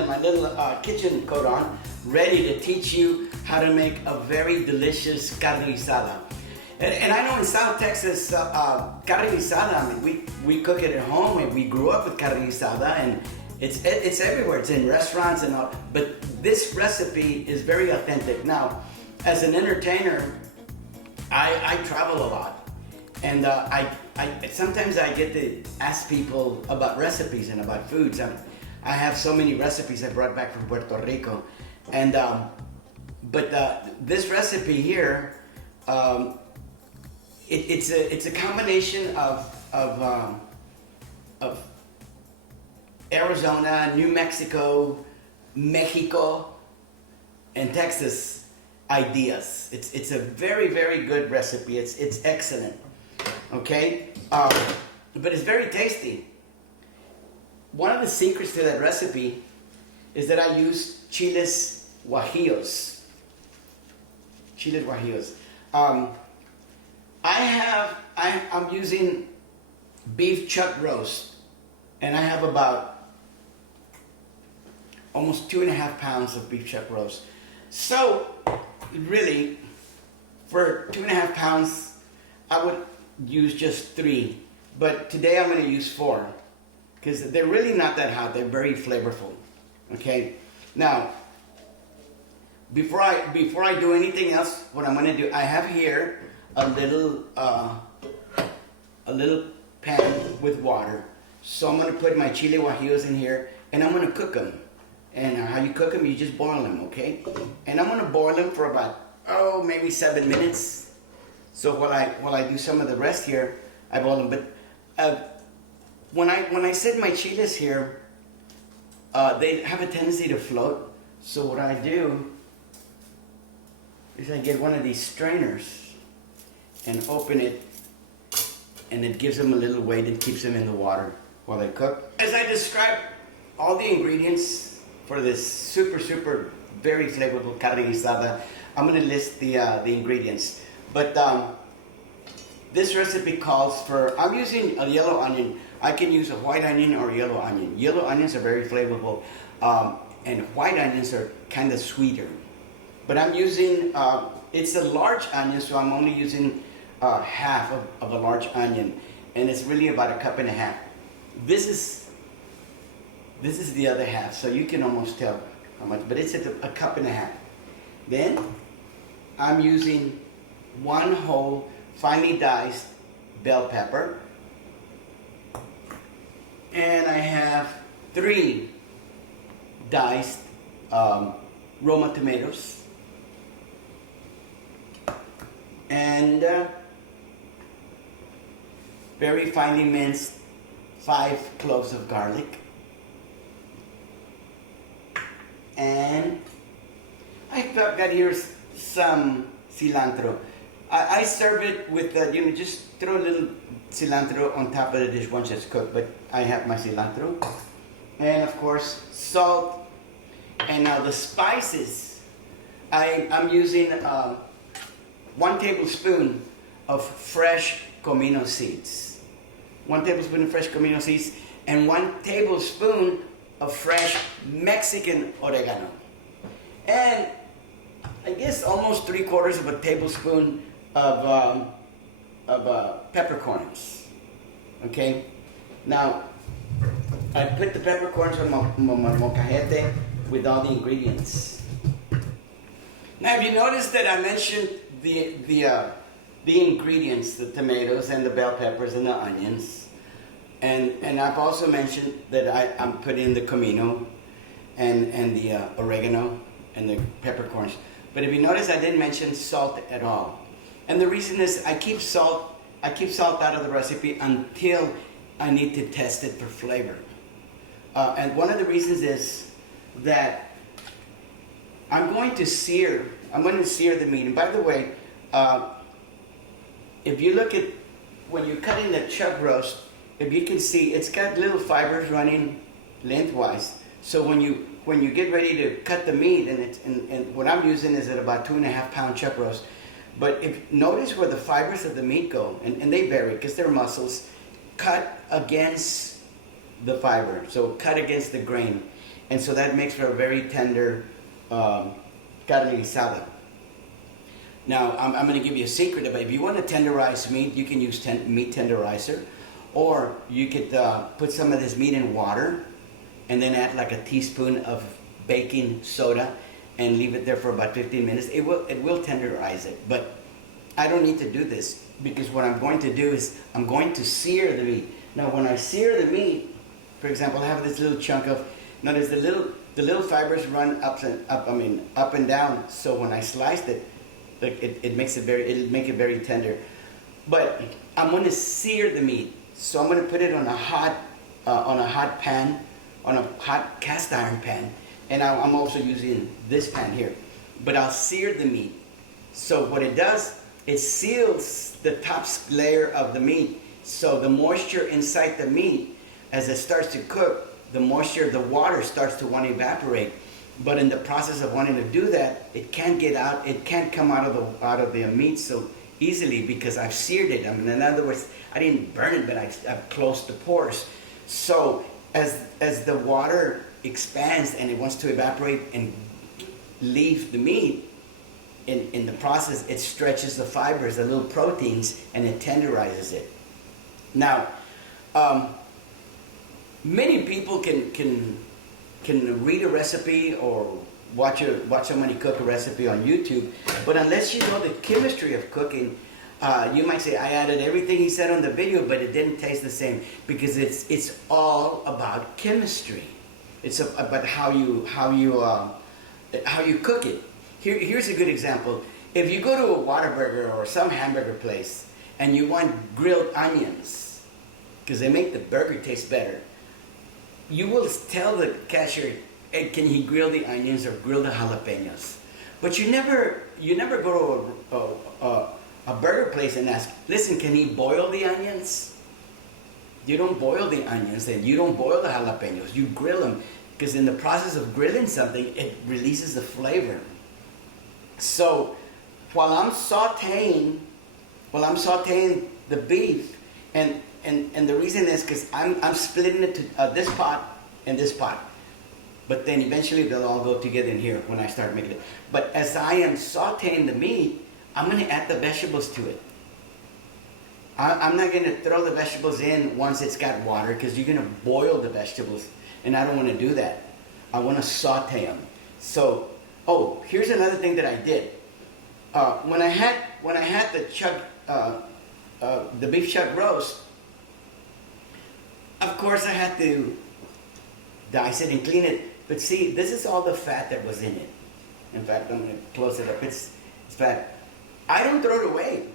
and my little kitchen coat on, ready to teach you how to make a very delicious carne guisada. And I know in South Texas, carne guisada, I mean, we cook it at home, and we grew up with carne guisada, and it's everywhere. It's in restaurants and all, but this recipe is very authentic. Now, as an entertainer, I travel a lot, and sometimes I get to ask people about recipes and about foods. I have so many recipes I brought back from Puerto Rico, and but this recipe here, it's a combination of Arizona, New Mexico, Mexico, and Texas ideas. It's a very, very good recipe. It's excellent. Okay, but it's very tasty. One of the secrets to that recipe is that I use chiles guajillos. Chiles guajillos. I'm using beef chuck roast, and I have about almost 2.5 pounds of beef chuck roast. So, really, for 2.5 pounds, I would use just 3. But today I'm going to use 4, because they're really not that hot. They're very flavorful. Okay. Now, before I do anything else, what I'm going to do, I have here a little pan with water. So I'm going to put my chile guajillos in here, and I'm going to cook them. And how you cook them, you just boil them, okay? And I'm going to boil them for about, maybe 7 minutes. So while I do some of the rest here, I boil them. But when I set my chiles here, they have a tendency to float. So what I do is I get one of these strainers and open it, and it gives them a little weight and keeps them in the water while they cook. As I described all the ingredients for this super very flavorful carne guisada, I'm going to list the ingredients. But this recipe calls for, I'm using a yellow onion. I can use a white onion or yellow onion. Yellow onions are very flavorful, and white onions are kind of sweeter. But I'm using, it's a large onion, so I'm only using half of a large onion, and it's really about 1.5 cups. This is the other half, so you can almost tell how much, but it's at 1.5 cups. Then I'm using 1 whole finely diced bell pepper, and I have 3 diced Roma tomatoes, and very finely minced 5 cloves of garlic. And I've got here some cilantro. I serve it with, just throw a little cilantro on top of the dish once it's cooked, but I have my cilantro. And of course, salt. And now the spices, I'm using 1 tablespoon of fresh comino seeds. 1 tablespoon of fresh comino seeds, and 1 tablespoon of fresh Mexican oregano. And I guess almost 3/4 tablespoon of peppercorns. Okay? Now, I put the peppercorns on my molcajete with all the ingredients. Now, have you noticed that I mentioned the ingredients, the tomatoes and the bell peppers and the onions? And I've also mentioned that I'm putting the comino and the oregano and the peppercorns. But if you notice, I didn't mention salt at all. And the reason is I keep salt out of the recipe until I need to test it for flavor. And one of the reasons is that I'm going to sear the meat. And by the way, if you look at, when you're cutting the chuck roast, if you can see, it's got little fibers running lengthwise. So when you get ready to cut the meat, and what I'm using is at about 2.5 pound chuck roast. But if notice where the fibers of the meat go, and they vary because they're muscles, cut against the fiber, so cut against the grain. And so that makes for a very tender carne guisada. Now, I'm going to give you a secret. If you want to tenderize meat, you can use meat tenderizer. Or you could put some of this meat in water and then add like a teaspoon of baking soda and leave it there for about 15 minutes. It will tenderize it. But I don't need to do this, because what I'm going to do is I'm going to sear the meat. Now, when I sear the meat, for example, I have this little chunk of, notice the little fibers run up and down. So when I sliced it, it'll make it very tender. But I'm going to sear the meat. So I'm going to put it on a hot pan, on a hot cast iron pan, and I'm also using this pan here. But I'll sear the meat. So what it does, it seals the top layer of the meat. So the moisture inside the meat, as it starts to cook, the moisture of the water starts to want to evaporate. But in the process of wanting to do that, it can't get out. It can't come out of the meat so easily, because I've seared it. I mean, in other words, I didn't burn it, but I've closed the pores. So as the water expands and it wants to evaporate and leave the meat, in the process, it stretches the fibers, the little proteins, and it tenderizes it. Now, many people can read a recipe or watch somebody cook a recipe on YouTube, but unless you know the chemistry of cooking, you might say, I added everything he said on the video, but it didn't taste the same, because it's all about chemistry. It's about how you cook it. Here's a good example. If you go to a Whataburger or some hamburger place and you want grilled onions, because they make the burger taste better, you will tell the cashier, hey, can he grill the onions or grill the jalapenos? But you never go to a burger place and ask, listen, can he boil the onions? You don't boil the onions, and you don't boil the jalapenos. You grill them, because in the process of grilling something, it releases the flavor. So while I'm sauteing the beef, and the reason is because I'm splitting it to this pot and this pot. But then eventually they'll all go together in here when I start making it. But as I am sauteing the meat, I'm going to add the vegetables to it. I'm not going to throw the vegetables in once it's got water, because you're going to boil the vegetables, and I don't want to do that. I want to saute them. So, here's another thing that I did. When I had the beef chuck roast, of course I had to dice it and clean it. But see, this is all the fat that was in it. In fact, I'm going to close it up. It's fat. I don't throw it away.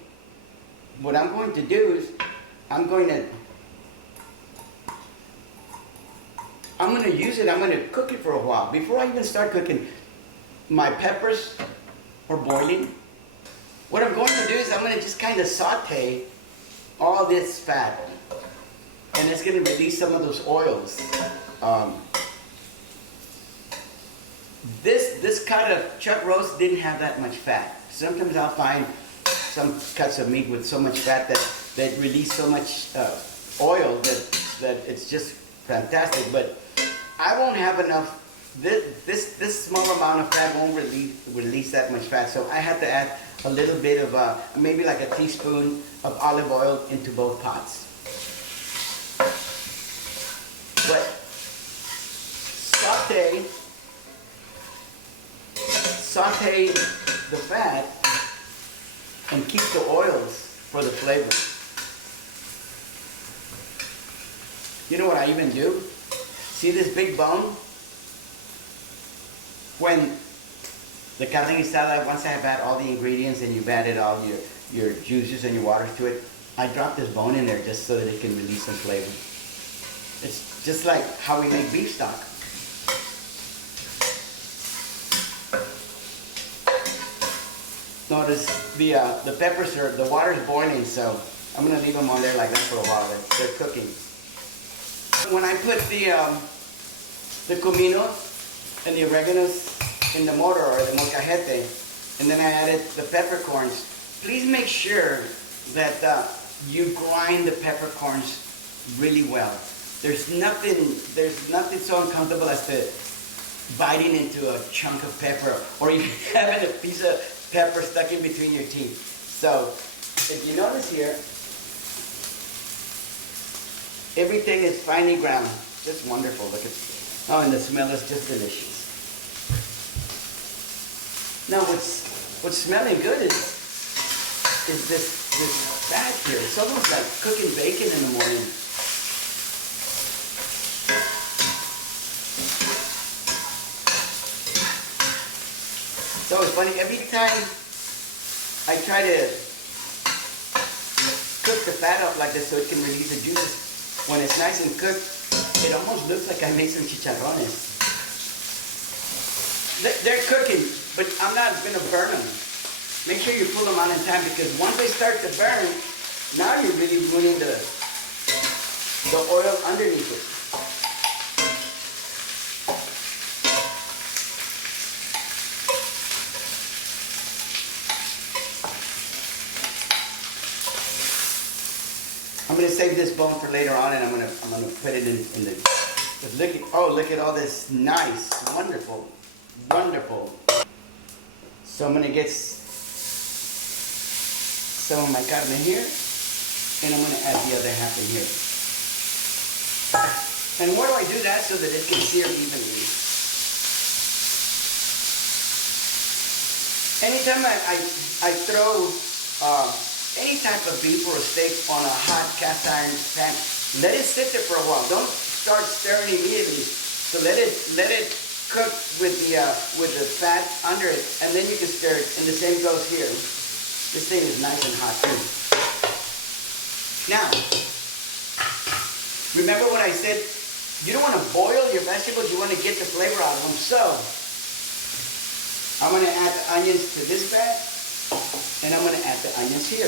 What I'm going to do is I'm going to use it. I'm going to cook it for a while. Before I even start cooking, my peppers are boiling. What I'm going to do is I'm going to just kind of saute all this fat, and it's going to release some of those oils. This cut of chuck roast didn't have that much fat. Sometimes I'll find some cuts of meat with so much fat that release so much oil that it's just fantastic. But I won't have enough. This small amount of fat won't release that much fat. So I had to add a little bit of maybe like a teaspoon of olive oil into both pots. But saute the fat and keep the oils for the flavor. You know what I even do? See this big bone? When the carne guisada, once I have added all the ingredients and you've added all your juices and your waters to it, I drop this bone in there just so that it can release some flavor. It's just like how we make beef stock. Notice the peppers the water's boiling, so I'm gonna leave them on there like that for a while. They're cooking. When I put the comino and the oreganos in the mortar or the molcajete, and then I added the peppercorns, please make sure that you grind the peppercorns really well. There's nothing so uncomfortable as to biting into a chunk of pepper, or even having a piece of pepper stuck in between your teeth. So, if you notice here, everything is finely ground. Just wonderful. Look at, oh, and the smell is just delicious. Now, what's smelling good is this fat here. It's almost like cooking bacon in the morning. So it's funny, every time I try to cook the fat up like this so it can release the juices, when it's nice and cooked, it almost looks like I made some chicharrones. They're cooking, but I'm not going to burn them. Make sure you pull them out in time, because once they start to burn, now you're really ruining the oil underneath it. I'm going to save this bone for later on, and I'm going to put it in the. Look at all this nice, wonderful. So I'm going to get some of my carne here, and I'm going to add the other half in here. And why do I do that? So that it can sear evenly. Anytime I throw any type of beef or a steak on a hot cast iron pan, let it sit there for a while. Don't start stirring immediately. So let it cook with the fat under it, and then you can stir it. And the same goes here. This thing is nice and hot too. Now, remember when I said you don't want to boil your vegetables, you want to get the flavor out of them. So I'm going to add the onions to this bag, and I'm going to add the onions here.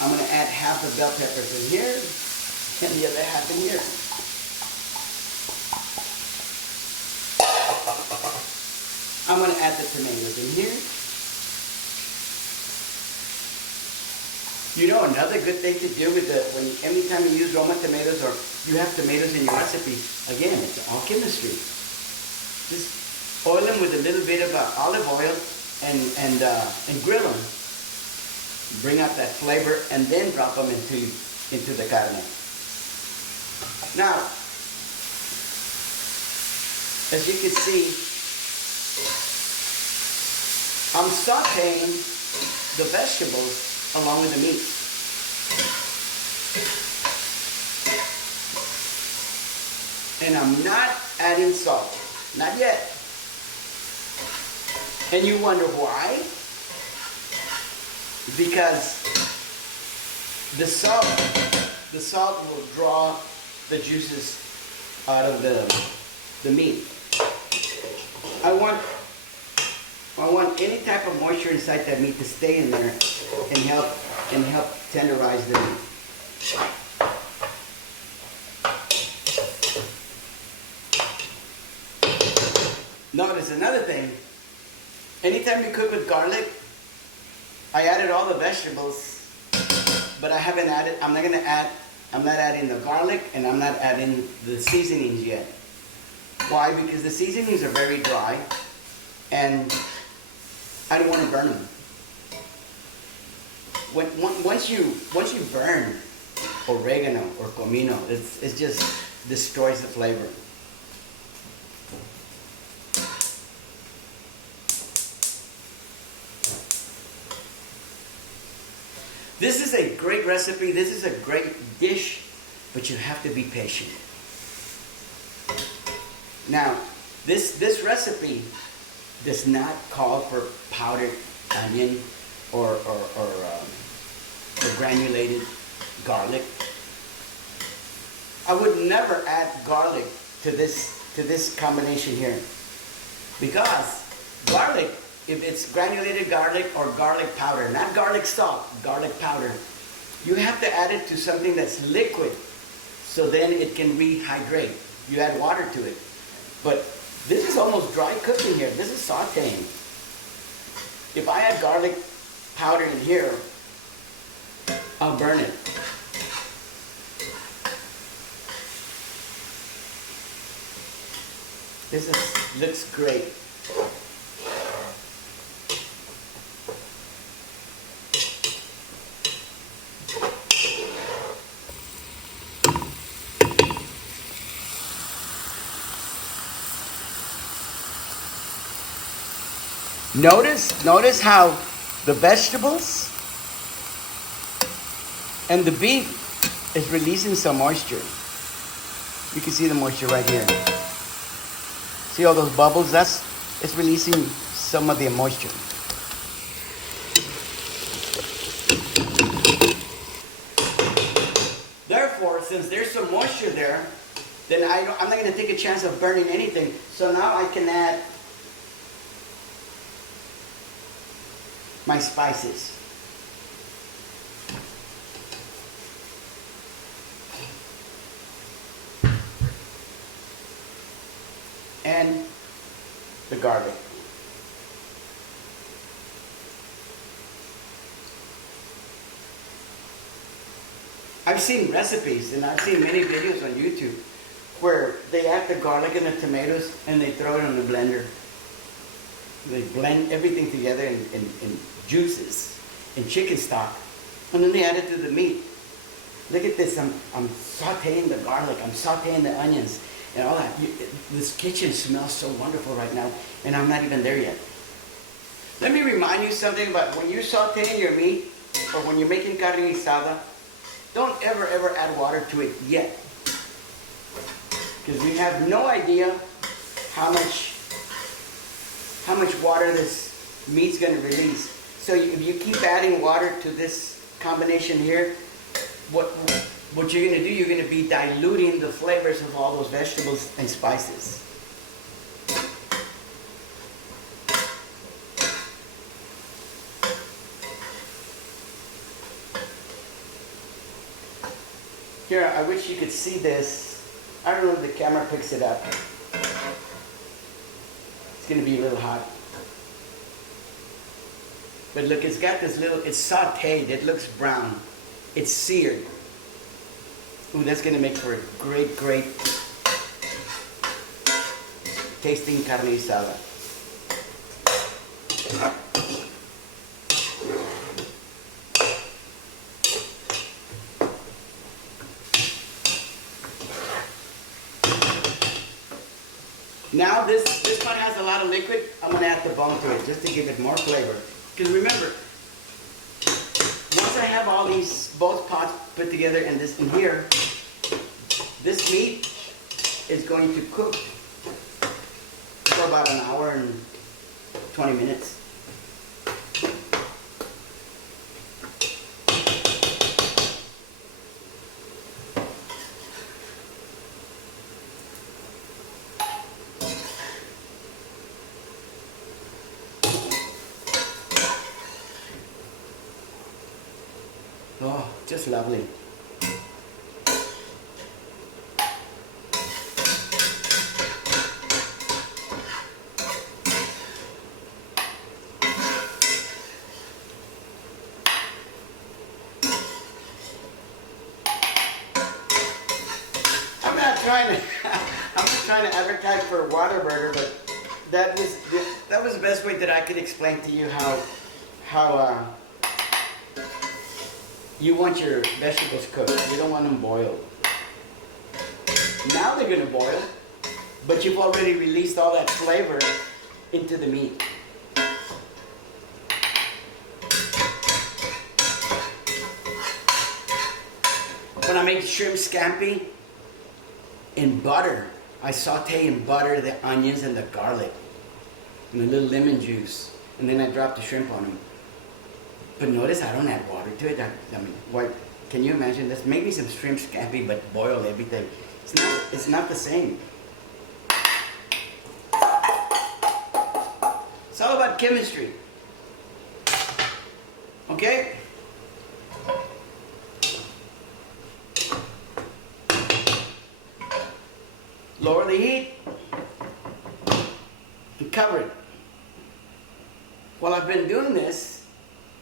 I'm going to add half the bell peppers in here, and the other half in here. I'm going to add the tomatoes in here. You know, another good thing to do with anytime you use Roma tomatoes, or you have tomatoes in your recipe, again, it's all chemistry. Just oil them with a little bit of olive oil and grill them. Bring out that flavor, and then drop them into the carne. Now, as you can see, I'm sauteing the vegetables along with the meat. And I'm not adding salt. Not yet. And you wonder why? Because the salt will draw the juices out of the meat. I want any type of moisture inside that meat to stay in there and help tenderize the meat. Notice another thing. Anytime you cook with garlic, I added all the vegetables, but I'm not adding the garlic, and I'm not adding the seasonings yet. Why? Because the seasonings are very dry, and I don't want to burn them. Once you burn oregano or comino, it just destroys the flavor. This is a great recipe. This is a great dish, but you have to be patient. Now, this recipe does not call for powdered onion or granulated garlic. I would never add garlic to this combination here, because garlic, if it's granulated garlic or garlic powder, not garlic salt, garlic powder, you have to add it to something that's liquid, so then it can rehydrate. You add water to it. But this is almost dry cooking here. This is sauteing. If I add garlic powder in here, I'll burn it. Looks great. Notice how the vegetables and the beef is releasing some moisture. You can see the moisture right here. See all those bubbles? It's releasing some of the moisture. Therefore, since there's some moisture there, then I'm not going to take a chance of burning anything. So now I can add my spices. And the garlic. I've seen recipes and I've seen many videos on YouTube where they add the garlic and the tomatoes and they throw it in the blender. They blend everything together in juices, in chicken stock, and then they add it to the meat. Look at this, I'm sauteing the garlic, I'm sauteing the onions, and all that. This kitchen smells so wonderful right now, and I'm not even there yet. Let me remind you something about when you're sauteing your meat, or when you're making carne guisada, don't ever add water to it yet. Because you have no idea how much water this meat's going to release. So if you keep adding water to this combination here, what you're going to do, you're going to be diluting the flavors of all those vegetables and spices. Here, I wish you could see this. I don't know if the camera picks it up. It's going to be a little hot. But look, it's got this little, it's sauteed, it looks brown. It's seared. Ooh, that's going to make for a great tasting carne guisada. Now this pot has a lot of liquid. I'm going to add the bone to it just to give it more flavor. Because remember, once I have all these both pots put together in here, this meat is going to cook for about an hour and 20 minutes. Oh, just lovely. I'm not trying to advertise for Whataburger, but that was the best way that I could explain to you how you want your vegetables cooked. You don't want them boiled. Now they're going to boil, but you've already released all that flavor into the meat. When I make shrimp scampi in butter, I saute in butter the onions and the garlic and a little lemon juice, and then I drop the shrimp on them. But notice I don't add water to it. I mean, what? Can you imagine this? Make me some shrimp scampi, but boil everything. It's not the same. It's all about chemistry. Okay? Lower the heat and cover it. While I've been doing this,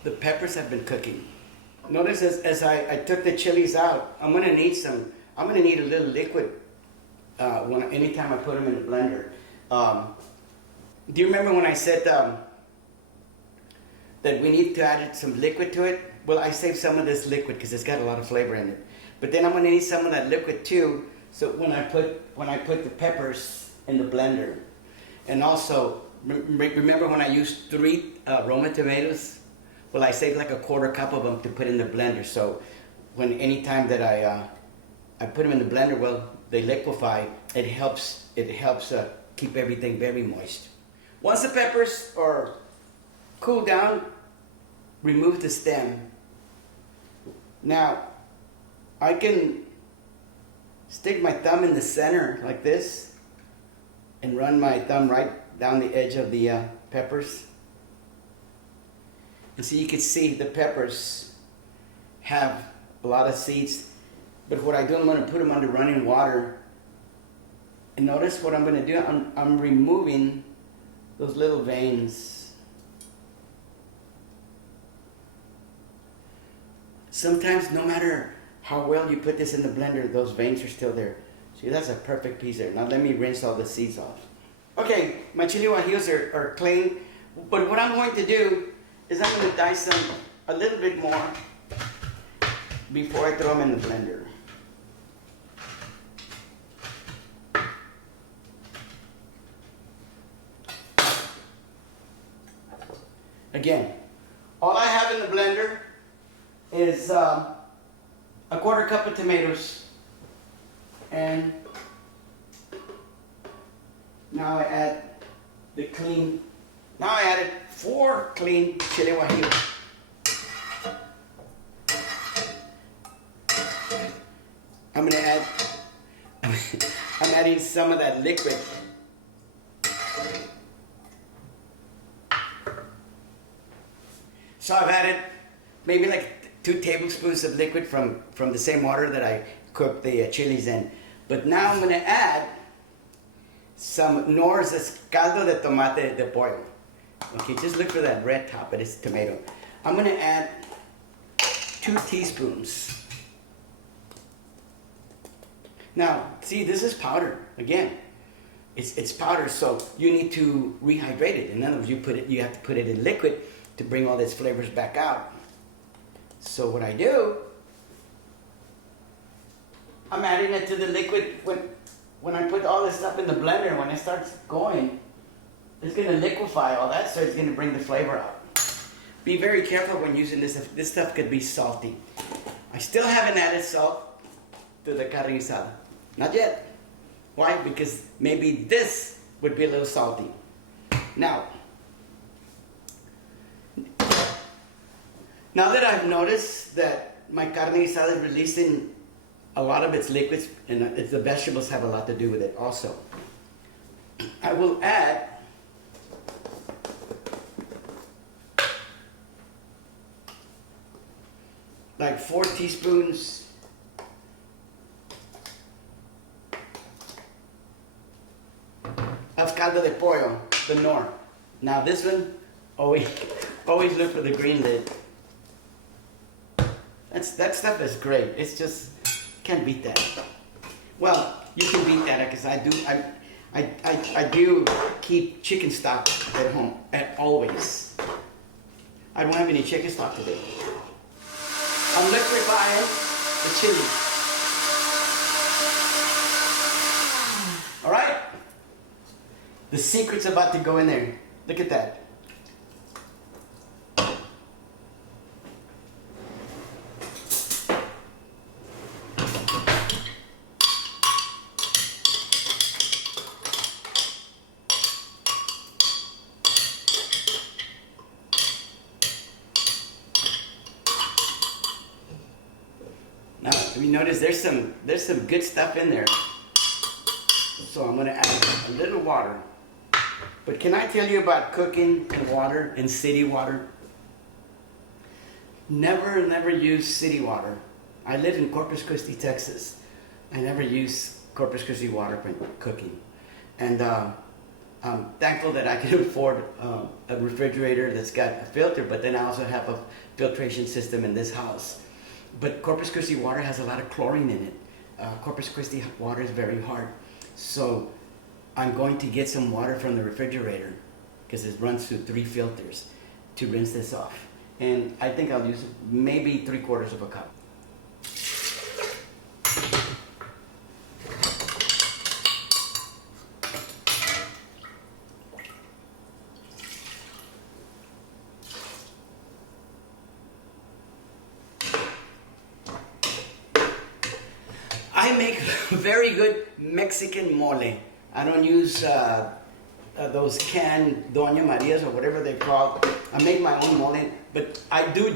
the peppers have been cooking. Notice as I took the chilies out, I'm gonna need a little liquid anytime I put them in the blender. Do you remember when I said that we need to add some liquid to it? Well, I saved some of this liquid because it's got a lot of flavor in it. But then I'm going to need some of that liquid too. So when I put the peppers in the blender, and also remember when I used 3 Roma tomatoes? Well, I saved like a 1/4 cup of them to put in the blender. So anytime that I put them in the blender, well, they liquefy. It helps keep everything very moist. Once the peppers are cooled down, remove the stem. Now, I can stick my thumb in the center like this and run my thumb right down the edge of the peppers. And so you can see the peppers have a lot of seeds. But what I do, I'm going to put them under running water. And notice what I'm going to do. I'm removing those little veins. Sometimes, no matter how well you put this in the blender, those veins are still there. See, that's a perfect piece there. Now let me rinse all the seeds off. Okay, my chili guajillos are clean. But what I'm going to do is I'm going to dice them a little bit more before I throw them in the blender. Again, all I have in the blender is a 1/4 cup of tomatoes, and now I add now I added 4 clean chili guajillos. I'm adding some of that liquid. So I've added maybe like 2 tablespoons of liquid from the same water that I cooked the chilies in. But now I'm going to add some Nor's caldo de tomate de pollo. Okay, just look for that red top, but it's tomato. I'm going to add 2 teaspoons. Now, see, this is powder. Again, it's powder, so you need to rehydrate it. In other words, you have to put it in liquid to bring all these flavors back out. So what I do, I'm adding it to the liquid. When I put all this stuff in the blender, when it starts going, it's going to liquefy all that, so it's going to bring the flavor out. Be very careful when using this. This stuff could be salty. I still haven't added salt to the carne guisada. Not yet. Why? Because maybe this would be a little salty. Now that I've noticed that my carne guisada is releasing a lot of its liquids, and the vegetables have a lot to do with it also, I will add like 4 teaspoons of caldo de pollo, the Nor. Now this one, always look for the green lid. That stuff is great. It's just, can't beat that. Well, you can beat that because I do keep chicken stock at home, always. I don't have any chicken stock today. I'm liquefying the chili. All right? The secret's about to go in there. Look at that. Now, if you notice, there's some good stuff in there. So I'm going to add a little water. But can I tell you about cooking in water, in city water? Never use city water. I live in Corpus Christi, Texas. I never use Corpus Christi water for cooking. And I'm thankful that I can afford a refrigerator that's got a filter, but then I also have a filtration system in this house. But Corpus Christi water has a lot of chlorine in it. Corpus Christi water is very hard. So I'm going to get some water from the refrigerator because it runs through 3 filters to rinse this off. And I think I'll use maybe 3/4 of a cup. I make very good Mexican mole. I don't use those canned Doña Marias or whatever they're called. I make my own mole, but I do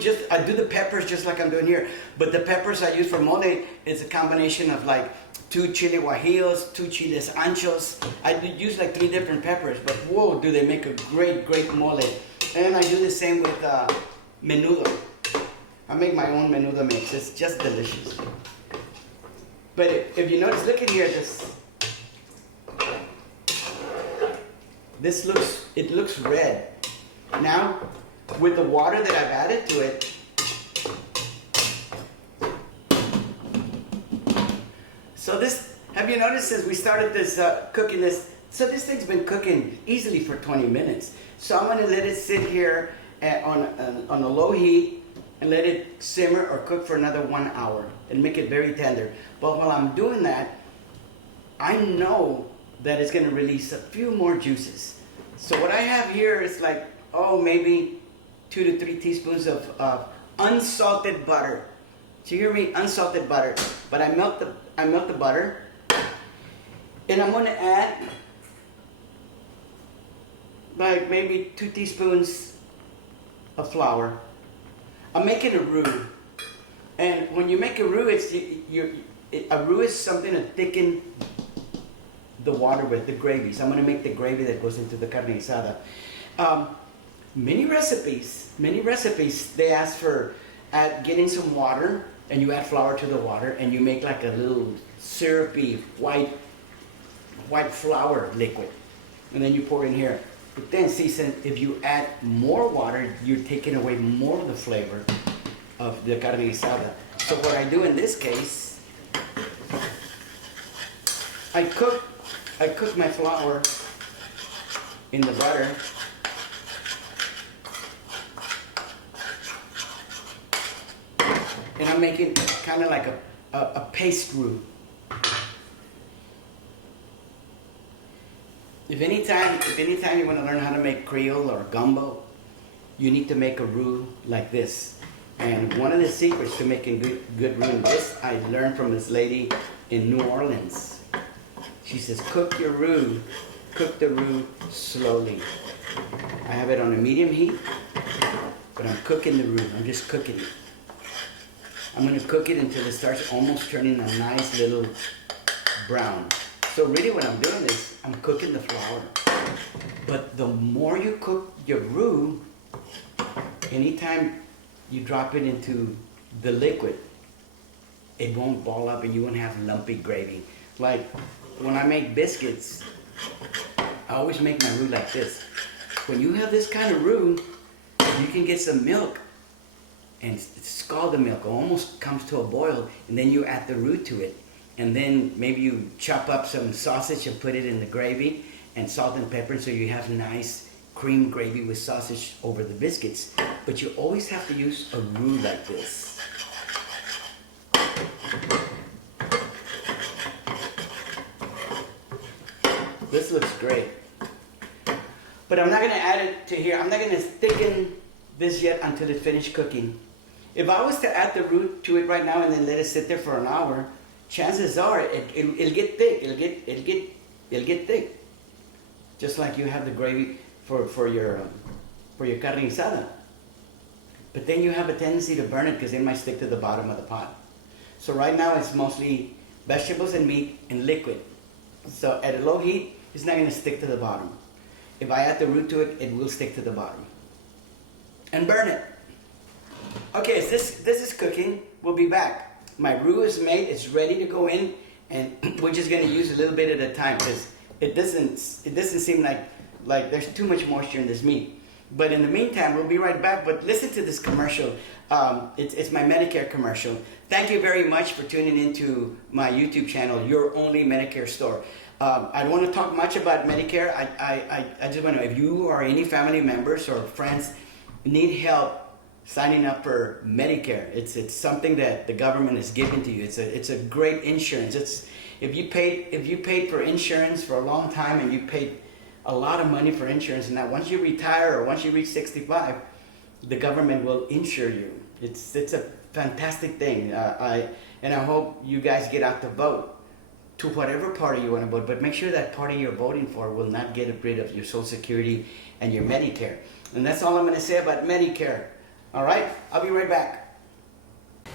the peppers just like I'm doing here. But the peppers I use for mole is a combination of like 2 chile guajillos, 2 chiles anchos. I use like 3 different peppers, but whoa, do they make a great mole. And I do the same with menudo. I make my own menudo mix. It's just delicious. But if you notice, look in here, this looks red. Now, with the water that I've added to it, so this, have you noticed since we started this cooking this, so this thing's been cooking easily for 20 minutes. So I'm gonna let it sit here on a low heat and let it simmer or cook for another 1 hour and make it very tender. But while I'm doing that, I know that it's going to release a few more juices. So what I have here is like, maybe 2 to 3 teaspoons of unsalted butter. So you hear me? Unsalted butter. But I melt the butter, and I'm going to add like maybe 2 teaspoons of flour. I'm making a roux, and when you make a roux, a roux is something to thicken the water with, the gravy. So I'm going to make the gravy that goes into the carne guisada. Many recipes, they ask for getting some water, and you add flour to the water, and you make like a little syrupy white flour liquid, and then you pour in here. But then, see, if you add more water, you're taking away more of the flavor of the carne guisada. So what I do in this case, I cook my flour in the butter. And I'm making kind of like a paste roux. If anytime you want to learn how to make Creole or gumbo, you need to make a roux like this. And one of the secrets to making good roux, this I learned from this lady in New Orleans. She says, cook the roux slowly. I have it on a medium heat, but I'm cooking the roux. I'm just cooking it. I'm going to cook it until it starts almost turning a nice little brown. So really what I'm doing is I'm cooking the flour. But the more you cook your roux, anytime you drop it into the liquid, it won't ball up and you won't have lumpy gravy. Like when I make biscuits, I always make my roux like this. When you have this kind of roux, you can get some milk and scald the milk. It almost comes to a boil, and then you add the roux to it. And then maybe you chop up some sausage and put it in the gravy, and salt and pepper, so you have nice cream gravy with sausage over the biscuits. But you always have to use a roux like this. This looks great. But I'm not going to add it to here. I'm not going to thicken this yet until it finished cooking. If I was to add the roux to it right now and then let it sit there for an hour, chances are it'll get thick. It'll get thick. Just like you have the gravy for your carne guisada. But then you have a tendency to burn it because it might stick to the bottom of the pot. So right now it's mostly vegetables and meat and liquid. So at a low heat, it's not going to stick to the bottom. If I add the roux to it, it will stick to the bottom. And burn it. Okay, so this is cooking. We'll be back. My roux is made. It's ready to go in, and we're just going to use a little bit at a time because it doesn't seem like there's too much moisture in this meat. But in the meantime, we'll be right back. But listen to this commercial. It's my Medicare commercial. Thank you very much for tuning into my YouTube channel, Your Only Medicare Store. I don't want to talk much about Medicare. I just want to know if you or any family members or friends need help signing up for Medicare. It's something that the government is giving to you. It's a great insurance. If you paid for insurance for a long time and you paid a lot of money for insurance, and now once you retire or once you reach 65, the government will insure you. It's a fantastic thing. I hope you guys get out to vote to whatever party you want to vote, but make sure that party you're voting for will not get rid of your Social Security and your Medicare. And that's all I'm going to say about Medicare. All right, I'll be right back.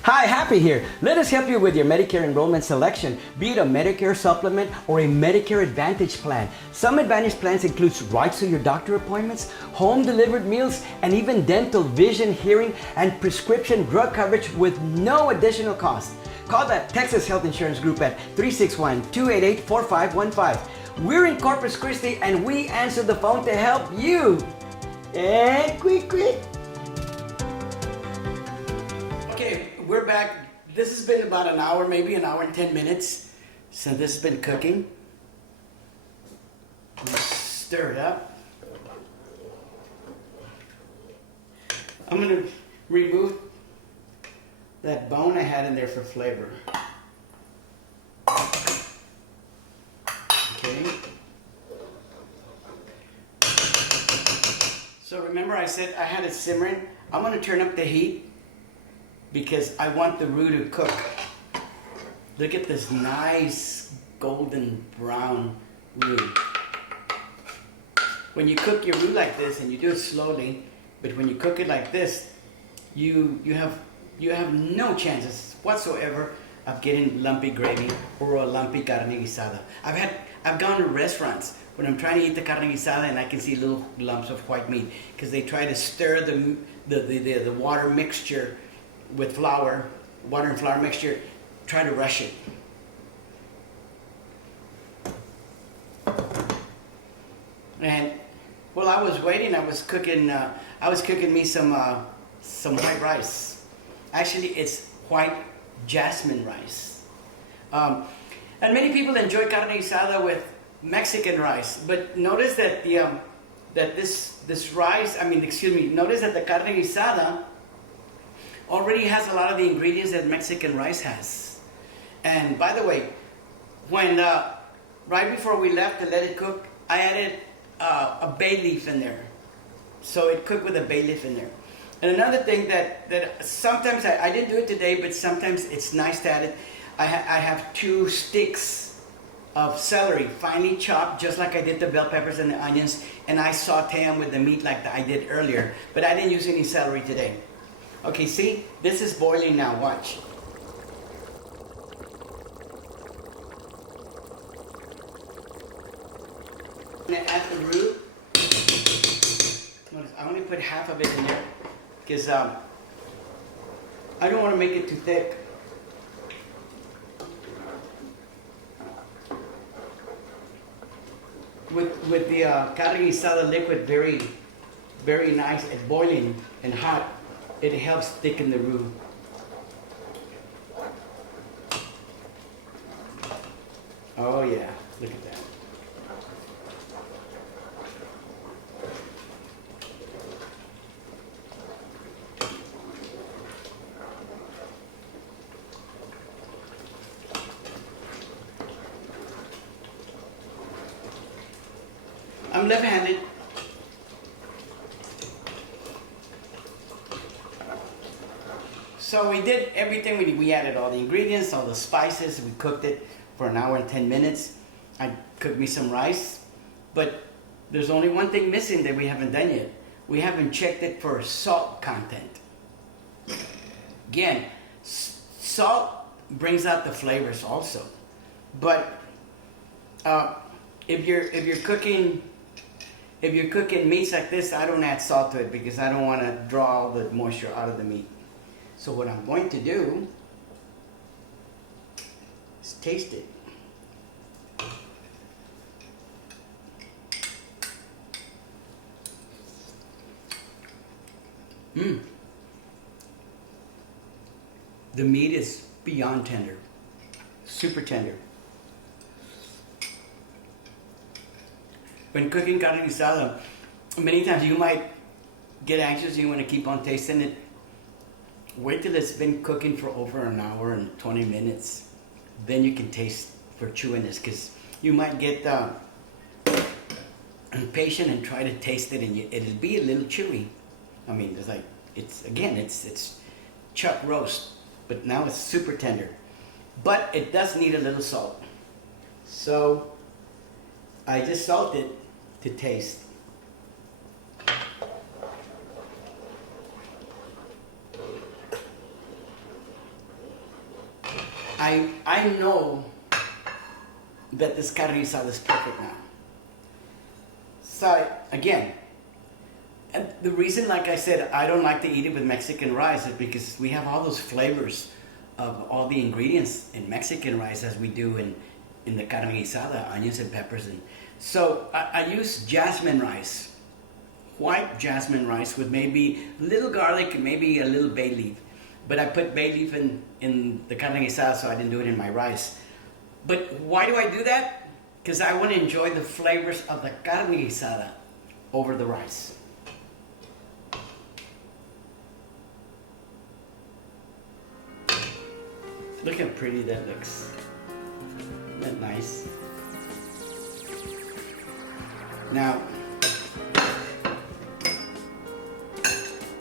Hi, Happy here. Let us help you with your Medicare enrollment selection, be it a Medicare supplement or a Medicare Advantage plan. Some Advantage plans include rights to your doctor appointments, home delivered meals, and even dental, vision, hearing, and prescription drug coverage with no additional cost. Call that Texas Health Insurance Group at 361-288-4515. We're in Corpus Christi and we answer the phone to help you. And quick. Okay, we're back. This has been about an hour, maybe an hour and 10 minutes since this has been cooking. Stir it up. I'm going to remove that bone I had in there for flavor. Okay. So remember I said I had it simmering. I'm going to turn up the heat because I want the roux to cook. Look at this nice golden brown roux. When you cook your roux like this, and you do it slowly, but when you cook it like this, you have no chances whatsoever of getting lumpy gravy or a lumpy carne guisada. I've gone to restaurants when I'm trying to eat the carne guisada and I can see little lumps of white meat because they try to stir the water mixture with flour, water and flour mixture, try to rush it. And while I was waiting, I was cooking me some white rice. Actually, it's white jasmine rice. And many people enjoy carne guisada with Mexican rice, but notice that notice that the carne guisada already has a lot of the ingredients that Mexican rice has. And by the way, when right before we left to let it cook, I added a bay leaf in there, so it cooked with a bay leaf in there. And another thing that sometimes I didn't do it today, but sometimes it's nice to add it. I have 2 sticks of celery, finely chopped, just like I did the bell peppers and the onions, and I saute them with the meat like I did earlier. But I didn't use any celery today. Okay, see, this is boiling now. Watch. I'm gonna add the roux. Notice I only put half of it in there because I don't want to make it too thick. With the carne guisada liquid very, very nice and boiling and hot, it helps thicken the roux. Oh yeah, look at that. I'm left-handed. So we did everything. We added all the ingredients, all the spices. We cooked it for an hour and 10 minutes. I cooked me some rice. But there's only one thing missing that we haven't done yet. We haven't checked it for salt content. Again, salt brings out the flavors also. But if you're cooking meats like this, I don't add salt to it because I don't want to draw all the moisture out of the meat. So what I'm going to do is taste it. Mm. The meat is beyond tender. Super tender. When cooking carne guisada, many times you might get anxious, you want to keep on tasting it. Wait till it's been cooking for over an hour and 20 minutes. Then you can taste for chewiness, because you might get impatient and try to taste it, and it'll be a little chewy. I mean, it's chuck roast, but now it's super tender. But it does need a little salt. So I just salt it to taste. I know that this carne guisada is perfect now. So again, and the reason, like I said, I don't like to eat it with Mexican rice is because we have all those flavors of all the ingredients in Mexican rice as we do in the carne guisada, onions and peppers. And so I use jasmine rice, white jasmine rice with maybe a little garlic and maybe a little bay leaf. But I put bay leaf in the carne guisada, so I didn't do it in my rice. But why do I do that? Because I want to enjoy the flavors of the carne guisada over the rice. Look how pretty that looks. Isn't that nice? Now,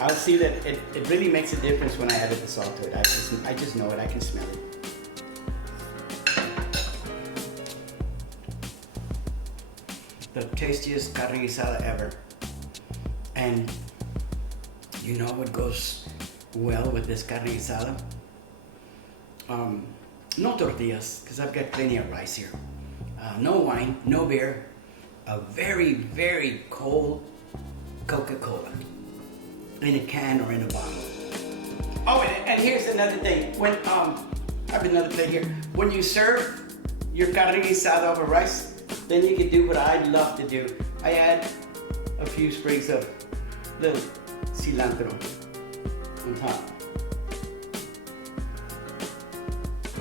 I'll see that it really makes a difference when I added the salt to it. I just know it. I can smell it. The tastiest carne guisada ever. And you know what goes well with this carne guisada? No tortillas, because I've got plenty of rice here. No wine, no beer. A very, very cold Coca-Cola. In a can or in a bottle. Oh, and here's another thing. When I have another thing here. When you serve your carne guisada over rice, then you can do what I love to do. I add a few sprigs of little cilantro on top,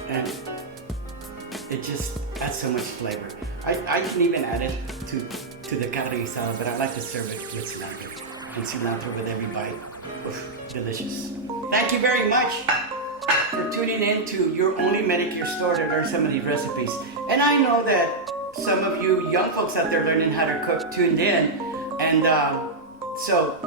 and it just adds so much flavor. I can even add it to the carne guisada, but I like to serve it with cilantro. And cilantro with every bite. Oof, delicious. Thank you very much for tuning in to your only Medicare store to learn some of these recipes. And I know that some of you young folks out there learning how to cook tuned in, and so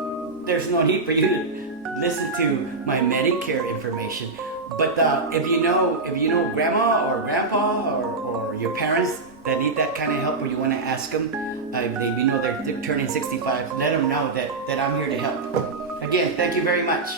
there's no need for you to listen to my Medicare information. But if you know grandma or grandpa or your parents that need that kind of help, or you want to ask them, if you know they're turning 65, let them know that I'm here to help. Again, thank you very much.